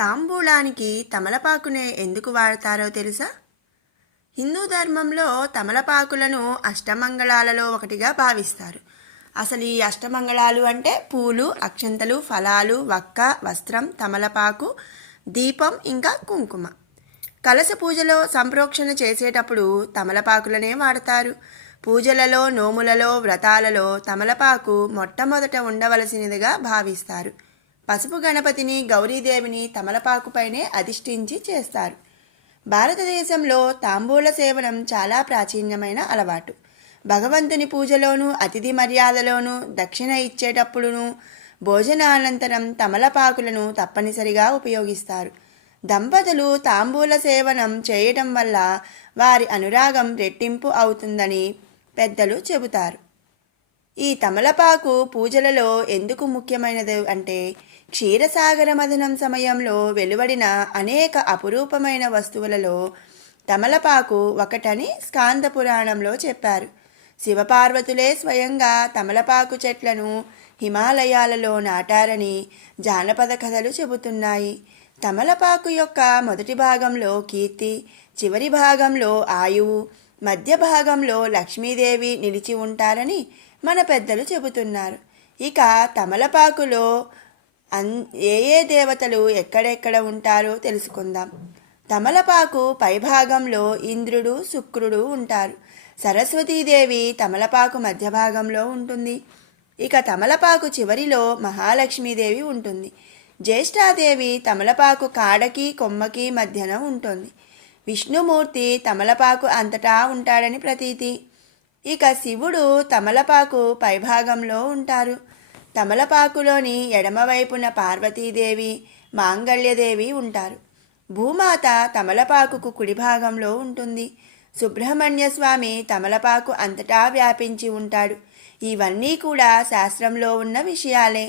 తాంబూలానికి తమలపాకునే ఎందుకు వాడతారో తెలుసా? హిందూ ధర్మంలో తమలపాకులను అష్టమంగళాలలో ఒకటిగా భావిస్తారు. అసలు ఈ అష్టమంగళాలు అంటే పూలు, అక్షంతలు, ఫలాలు, వక్క, వస్త్రం, తమలపాకు, దీపం, ఇంకా కుంకుమ. కలశ పూజలో సంప్రోక్షణ చేసేటప్పుడు తమలపాకులనే వాడతారు. పూజలలో, నోములలో, వ్రతాలలో తమలపాకు మొట్టమొదట ఉండవలసినదిగా భావిస్తారు. పసుపు గణపతిని, గౌరీదేవిని తమలపాకుపైనే అధిష్ఠించి చేస్తారు. భారతదేశంలో తాంబూల సేవనం చాలా ప్రాచీనమైన అలవాటు. భగవంతుని పూజలోనూ, అతిథి మర్యాదలోనూ, దక్షిణ ఇచ్చేటప్పుడును, భోజనానంతరం తమలపాకులను తప్పనిసరిగా ఉపయోగిస్తారు. దంపతులు తాంబూల సేవనం చేయటం వల్ల వారి అనురాగం రెట్టింపు అవుతుందని పెద్దలు చెబుతారు. ఈ తమలపాకు పూజలలో ఎందుకు ముఖ్యమైనది అంటే, క్షీరసాగర మథనం సమయంలో వెలువడిన అనేక అపురూపమైన వస్తువులలో తమలపాకు ఒకటని స్కాంద పురాణంలో చెప్పారు. శివపార్వతులే స్వయంగా తమలపాకు చెట్లను హిమాలయాలలో నాటారని జానపద కథలు చెబుతున్నాయి. తమలపాకు యొక్క మొదటి భాగంలో కీర్తి, చివరి భాగంలో ఆయువు, మధ్య భాగంలో లక్ష్మీదేవి నిలిచి ఉంటారని మన పెద్దలు చెబుతున్నారు. ఇక తమలపాకులో ఏ దేవతలు ఎక్కడెక్కడ ఉంటారో తెలుసుకుందాం. తమలపాకు పైభాగంలో ఇంద్రుడు, శుక్రుడు ఉంటారు. సరస్వతీదేవి తమలపాకు మధ్య భాగంలో ఉంటుంది. ఇక తమలపాకు చివరిలో మహాలక్ష్మీదేవి ఉంటుంది. జ్యేష్ఠాదేవి తమలపాకు కాడకి, కొమ్మకి మధ్యన ఉంటుంది. విష్ణుమూర్తి తమలపాకు అంతటా ఉంటాడని ప్రతీతి. ఇక శివుడు తమలపాకు పైభాగంలో ఉంటారు. తమలపాకులోని ఎడమవైపున పార్వతీదేవి, మాంగళ్యదేవి ఉంటారు. భూమాత తమలపాకుకు కుడి భాగంలో ఉంటుంది. సుబ్రహ్మణ్య స్వామి తమలపాకు అంతటా వ్యాపించి ఉంటాడు. ఇవన్నీ కూడా శాస్త్రంలో ఉన్న విషయాలే.